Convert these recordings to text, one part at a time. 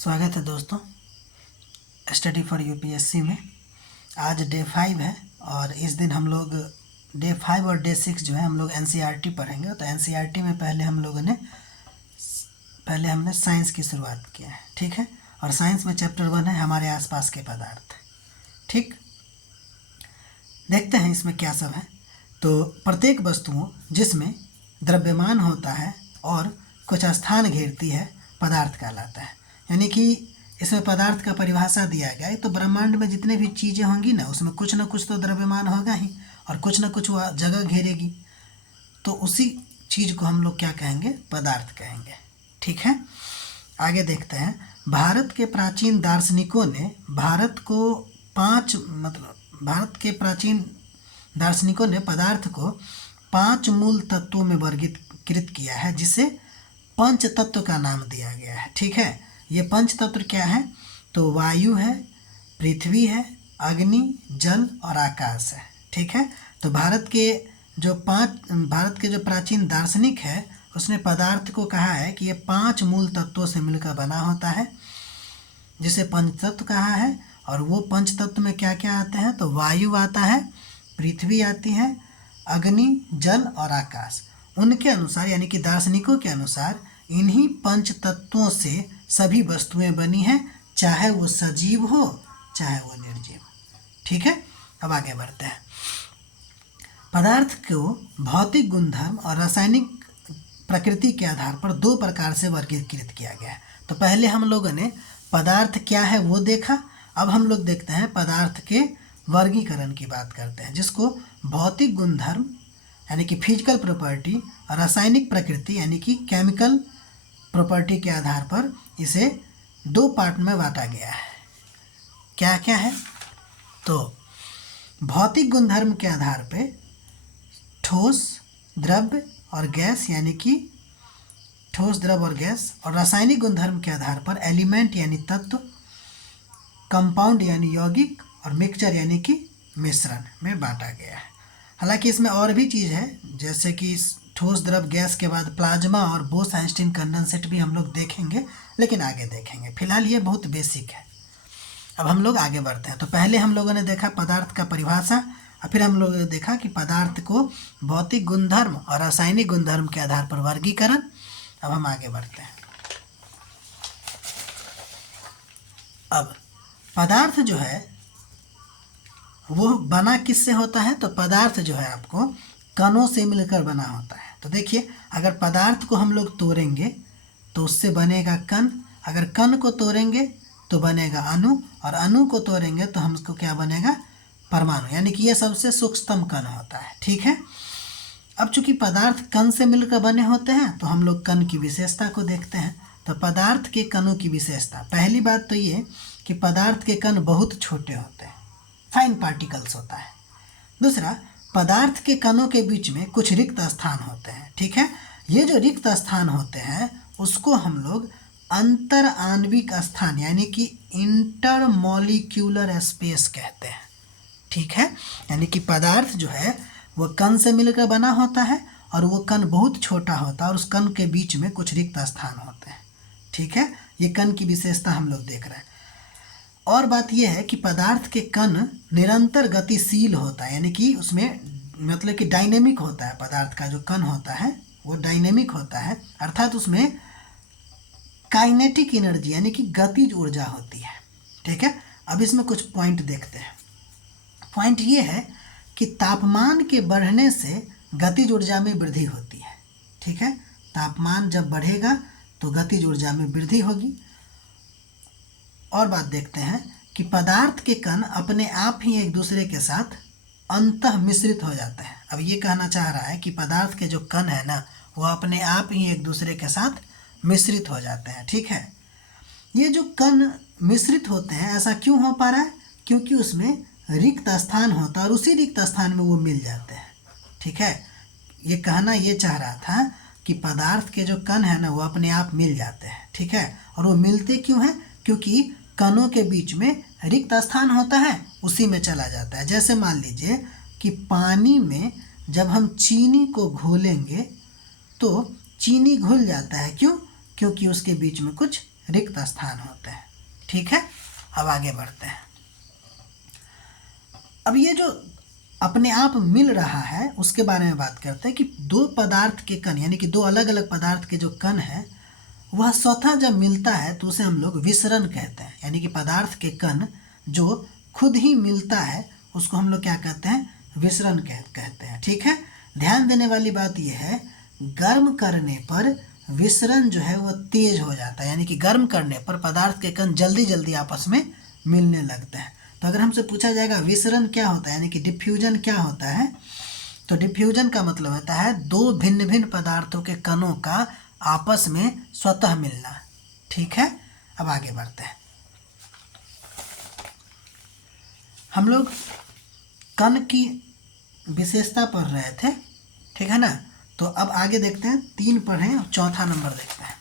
स्वागत है दोस्तों स्टडी फॉर यूपीएससी में। आज डे 5 है और इस दिन हम लोग डे 5 और डे 6 जो है हम लोग एनसीईआरटी पढ़ेंगे। तो एनसीईआरटी में पहले हमने साइंस की शुरुआत किया है, ठीक है। और साइंस में चैप्टर 1 है हमारे आसपास के पदार्थ, ठीक। देखते हैं इसमें क्या सब है। तो प्रत्येक वस्तुओं जिसमें द्रव्यमान होता है और कुछ स्थान घेरती है पदार्थ कहलाता है। यानी कि इसमें पदार्थ का परिभाषा दिया गया है। तो ब्रह्मांड में जितने भी चीज़ें होंगी ना, उसमें कुछ ना कुछ तो द्रव्यमान होगा ही और कुछ ना कुछ वह जगह घेरेगी। तो उसी चीज़ को हम लोग क्या कहेंगे? पदार्थ कहेंगे, ठीक है। आगे देखते हैं। भारत के प्राचीन दार्शनिकों ने पदार्थ को 5 मूल तत्वों में वर्गीकृत किया है, जिसे पंच तत्व का नाम दिया गया है, ठीक है। ये पंच तत्व क्या है? तो वायु है, पृथ्वी है, अग्नि, जल और आकाश है, ठीक है। तो भारत के जो प्राचीन दार्शनिक है उसने पदार्थ को कहा है कि ये 5 मूल तत्वों से मिलकर बना होता है, जिसे पंचतत्व कहा है। और वो पंचतत्व में क्या क्या आते हैं? तो वायु आता है, पृथ्वी आती है, अग्नि, जल और आकाश। उनके अनुसार यानी कि दार्शनिकों के अनुसार इन्हीं पंच तत्वों से सभी वस्तुएं बनी हैं, चाहे वो सजीव हो चाहे वो निर्जीव, ठीक है। अब आगे बढ़ते हैं। पदार्थ को भौतिक गुणधर्म और रासायनिक प्रकृति के आधार पर 2 प्रकार से वर्गीकृत किया गया है। तो पहले हम लोगों ने पदार्थ क्या है वो देखा। अब हम लोग देखते हैं पदार्थ के वर्गीकरण की बात करते हैं, जिसको भौतिक गुणधर्म यानी कि फिजिकल प्रॉपर्टी और रासायनिक प्रकृति यानी कि केमिकल प्रॉपर्टी के आधार पर इसे 2 पार्ट में बांटा गया है। क्या क्या है? तो भौतिक गुणधर्म के आधार पे ठोस, द्रव्य और गैस यानी कि ठोस, द्रव और गैस। और रासायनिक गुणधर्म के आधार पर एलिमेंट यानी तत्व, कंपाउंड यानी यौगिक और मिक्सचर यानी कि मिश्रण में बांटा गया है। हालांकि इसमें और भी चीज़ है, जैसे कि ठोस, द्रव, गैस के बाद प्लाज्मा और बोस-आइंस्टीन कंडेंसेट भी हम लोग देखेंगे, लेकिन आगे देखेंगे। फिलहाल ये बहुत बेसिक है। अब हम लोग आगे बढ़ते हैं। तो पहले हम लोगों ने देखा पदार्थ का परिभाषा और फिर हम लोगों ने देखा कि पदार्थ को भौतिक गुणधर्म और रासायनिक गुणधर्म के आधार पर वर्गीकरण। अब हम आगे बढ़ते हैं। अब पदार्थ जो है वो बना किससे होता है? तो पदार्थ जो है आपको कणों से मिलकर बना होता है। तो देखिए, अगर पदार्थ को हम लोग तोड़ेंगे तो उससे बनेगा कण, अगर कण को तोड़ेंगे तो बनेगा अणु, और अणु को तोड़ेंगे तो हमको क्या बनेगा? परमाणु। यानी कि ये सबसे सूक्ष्मतम कण होता है, ठीक है। अब चूंकि पदार्थ कण से मिलकर बने होते हैं तो हम लोग कण की विशेषता को देखते हैं। तो पदार्थ के कणों की विशेषता, पहली बात तो ये कि पदार्थ के कण बहुत छोटे होते हैं, फाइन पार्टिकल्स होता है। दूसरा, पदार्थ के कणों के बीच में कुछ रिक्त स्थान होते हैं, ठीक है। ये जो रिक्त स्थान होते हैं उसको हम लोग अंतर आणविक स्थान यानी कि इंटरमॉलिक्यूलर स्पेस कहते हैं, ठीक है। यानी कि पदार्थ जो है वो कण से मिलकर बना होता है और वो कण बहुत छोटा होता है और उस कण के बीच में कुछ रिक्त स्थान होते हैं, ठीक है। ये कण की विशेषता हम लोग देख रहे हैं। और बात यह है कि पदार्थ के कण निरंतर गतिशील होता है, यानी कि उसमें मतलब कि डायनेमिक होता है। पदार्थ का जो कण होता है वो डायनेमिक होता है, अर्थात उसमें काइनेटिक एनर्जी यानी कि गतिज ऊर्जा होती है, ठीक है। अब इसमें कुछ पॉइंट देखते हैं। पॉइंट ये है कि तापमान के बढ़ने से गतिज ऊर्जा में वृद्धि होती है, ठीक है। तापमान जब बढ़ेगा तो गतिज ऊर्जा में वृद्धि होगी। और बात देखते हैं कि पदार्थ के कण अपने आप ही एक दूसरे के साथ अंतः मिश्रित हो जाते हैं। अब ये कहना चाह रहा है कि पदार्थ के जो कण है ना वो अपने आप ही एक दूसरे के साथ मिश्रित हो जाते हैं, ठीक है। ये जो कण मिश्रित होते हैं ऐसा क्यों हो पा रहा है? क्योंकि उसमें रिक्त स्थान होता है और उसी रिक्त स्थान में वो मिल जाते हैं, ठीक है। ये कहना ये चाह रहा था कि पदार्थ के जो कण है ना वो अपने आप मिल जाते हैं, ठीक है। और वो मिलते क्यों हैं? क्योंकि कणों के बीच में रिक्त स्थान होता है, उसी में चला जाता है। जैसे मान लीजिए कि पानी में जब हम चीनी को घोलेंगे तो चीनी घुल जाता है, क्यों? क्योंकि उसके बीच में कुछ रिक्त स्थान होते हैं। ठीक है, अब आगे बढ़ते हैं। अब ये जो अपने आप मिल रहा है उसके बारे में बात करते हैं कि दो पदार्थ के कण यानी कि दो अलग अलग पदार्थ के जो कण है वह स्वतः जब मिलता है तो उसे हम लोग विसरण कहते हैं। यानी कि पदार्थ के कण जो खुद ही मिलता है उसको हम लोग क्या कहते हैं, विसरण कहते हैं। ठीक है, ध्यान देने वाली बात यह है गर्म करने पर विसरण जो है वह तेज हो जाता है। यानी कि गर्म करने पर पदार्थ के कण जल्दी जल्दी आपस में मिलने लगते हैं। तो अगर हमसे पूछा जाएगा विसरण क्या होता है यानी कि डिफ्यूजन क्या होता है, तो डिफ्यूजन का मतलब होता है दो भिन्न भिन्न पदार्थों के कणों का आपस में स्वतः मिलना। ठीक है, अब आगे बढ़ते हैं। हम लोग कण की विशेषता पढ़ रहे थे, ठीक है ना। तो अब आगे देखते हैं, 3 पढ़ें और चौथा नंबर देखते हैं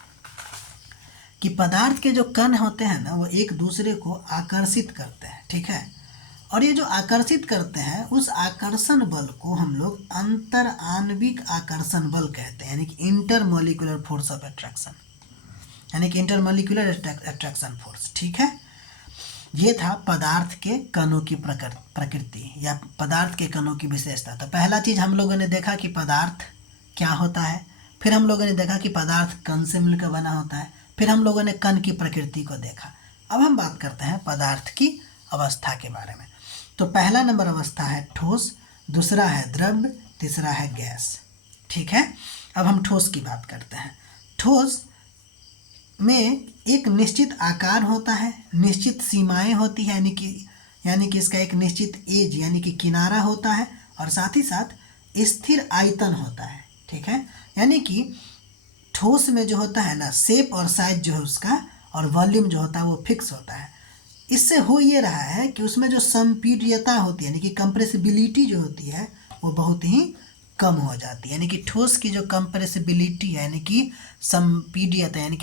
कि पदार्थ के जो कण होते हैं ना वो एक दूसरे को आकर्षित करते हैं। ठीक है, और ये जो आकर्षित करते हैं उस आकर्षण बल को हम लोग अंतर आणविक आकर्षण बल कहते हैं, यानी कि इंटरमॉलिक्यूलर फोर्स ऑफ अट्रैक्शन, यानी कि इंटरमॉलिक्यूलर अट्रैक्शन फोर्स। ठीक है, ये था पदार्थ के कणों की प्रकृति या पदार्थ के कणों की विशेषता। तो पहला चीज़ हम लोगों ने देखा कि पदार्थ क्या होता है, फिर हम लोगों ने देखा कि पदार्थ कण से मिलकर बना होता है, फिर हम लोगों ने कण की प्रकृति को देखा। अब हम बात करते हैं पदार्थ की अवस्था के बारे में। तो पहला नंबर अवस्था है ठोस, दूसरा है द्रव, तीसरा है गैस। ठीक है, अब हम ठोस की बात करते हैं। ठोस में एक निश्चित आकार होता है, निश्चित सीमाएं होती है, यानी कि इसका एक निश्चित एज यानी कि किनारा होता है, और साथ ही साथ स्थिर आयतन होता है। ठीक है, यानी कि ठोस में जो होता है ना शेप और साइज जो है उसका, और वॉल्यूम जो होता है वो फिक्स होता है। इससे हो ये रहा है कि उसमें जो संपीड्यता होती है यानी कि कंप्रेसिबिलिटी जो होती है वो बहुत ही कम हो जाती है। यानी कि ठोस की जो कंप्रेसिबिलिटी है यानी कि संपीड्यता यानी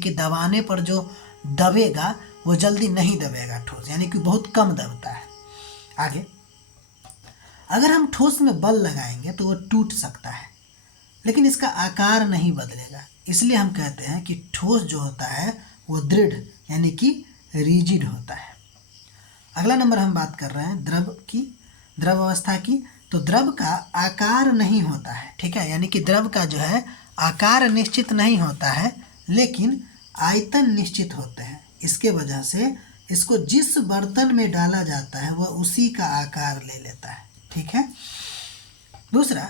कि दबाने पर जो दबेगा वो जल्दी नहीं दबेगा ठोस, यानी कि बहुत कम दबता है। आगे अगर हम ठोस में बल लगाएंगे तो वो टूट सकता है, लेकिन इसका आकार नहीं बदलेगा। इसलिए हम कहते हैं कि ठोस जो होता है वो दृढ़ यानी कि रिजिड होता है। अगला नंबर हम बात कर रहे हैं द्रव अवस्था की। तो द्रव का आकार नहीं होता है। ठीक है, यानी कि द्रव का जो है आकार निश्चित नहीं होता है, लेकिन आयतन निश्चित होते हैं। इसके वजह से इसको जिस बर्तन में डाला जाता है वह उसी का आकार ले लेता है। ठीक है, दूसरा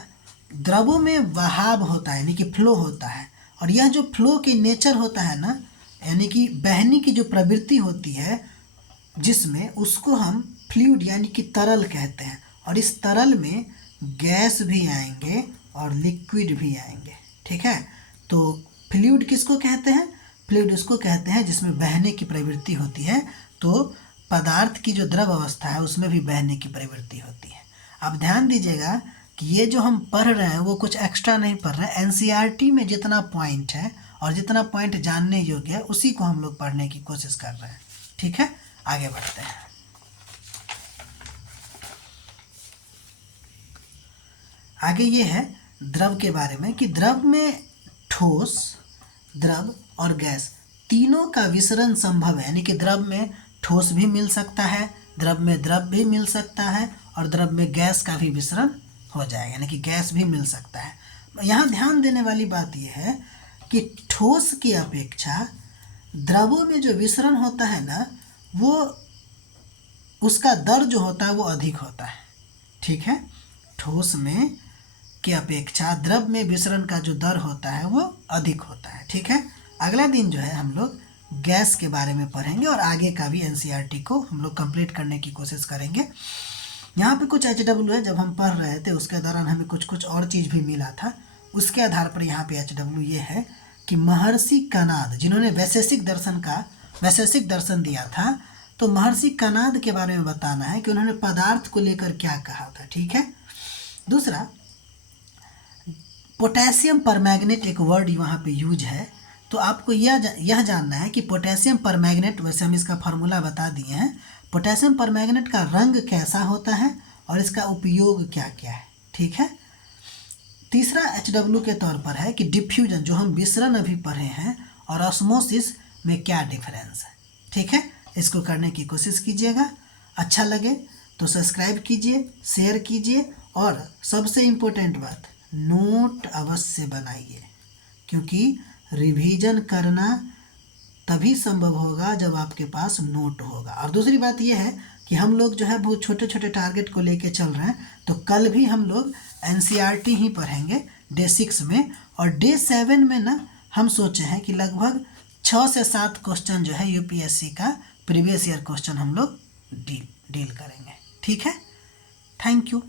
द्रवों में बहाव होता है यानी कि फ्लो होता है, और यह जो फ्लो की नेचर होता है ना यानी कि बहने की जो प्रवृत्ति होती है जिसमें, उसको हम फ्लूइड यानी कि तरल कहते हैं। और इस तरल में गैस भी आएंगे और लिक्विड भी आएंगे। ठीक है, तो फ्लूइड किसको कहते हैं, फ्लूइड उसको कहते हैं जिसमें बहने की प्रवृत्ति होती है। तो पदार्थ की जो द्रव अवस्था है उसमें भी बहने की प्रवृत्ति होती है। अब ध्यान दीजिएगा कि ये जो हम पढ़ रहे हैं वो कुछ एक्स्ट्रा नहीं पढ़ रहे हैं। एनसीईआरटी में जितना पॉइंट है और जितना पॉइंट जानने योग्य है उसी को हम लोग पढ़ने की कोशिश कर रहे हैं। ठीक है, आगे बढ़ते हैं। आगे ये है द्रव के बारे में कि द्रव में ठोस, द्रव और गैस तीनों का विसरण संभव है। यानी कि द्रव में ठोस भी मिल सकता है, द्रव में द्रव भी मिल सकता है, और द्रव में गैस का भी विसरण हो जाएगा, यानी कि गैस भी मिल सकता है। यहाँ ध्यान देने वाली बात यह है कि ठोस की अपेक्षा द्रवों में जो विसरण होता है ना वो उसका दर जो होता है वो अधिक होता है। ठीक है, ठोस में की अपेक्षा द्रव में विसरण का जो दर होता है वो अधिक होता है। ठीक है, अगला दिन जो है हम लोग गैस के बारे में पढ़ेंगे और आगे का भी एनसीईआरटी को हम लोग कंप्लीट करने की कोशिश करेंगे। यहाँ पे कुछ HW है, जब हम पढ़ रहे थे उसके दौरान हमें कुछ और चीज़ भी मिला था, उसके आधार पर यहाँ पे HW ये है कि महर्षि कणाद जिन्होंने वैशेषिक दर्शन दिया था, तो महर्षि कणाद के बारे में बताना है कि उन्होंने पदार्थ को लेकर क्या कहा था। ठीक है, दूसरा पोटेशियम परमैंगनेट एक वर्ड वहाँ पे यूज है, तो आपको यह जानना है कि पोटेशियम परमैंगनेट, वैसे हम इसका फार्मूला बता दिए हैं, पोटेशियम परमैंगनेट का रंग कैसा होता है और इसका उपयोग क्या क्या है। ठीक है, तीसरा HW के तौर पर है कि डिफ्यूजन जो हम विसरण अभी पढ़े हैं और ऑस्मोसिस में क्या डिफरेंस है। ठीक है, इसको करने की कोशिश कीजिएगा। अच्छा लगे तो सब्सक्राइब कीजिए, शेयर कीजिए और सबसे इम्पोर्टेंट बात, नोट अवश्य बनाइए, क्योंकि रिवीजन करना तभी संभव होगा जब आपके पास नोट होगा। और दूसरी बात यह है कि हम लोग जो है बहुत छोटे छोटे टारगेट को लेके चल रहे हैं, तो कल भी हम लोग एनसीईआरटी ही पढ़ेंगे डे 6 में, और डे 7 में ना हम सोचे हैं कि लगभग 6 से 7 क्वेश्चन जो है यूपीएससी का प्रीवियस ईयर क्वेश्चन हम लोग डील करेंगे। ठीक है, थैंक यू।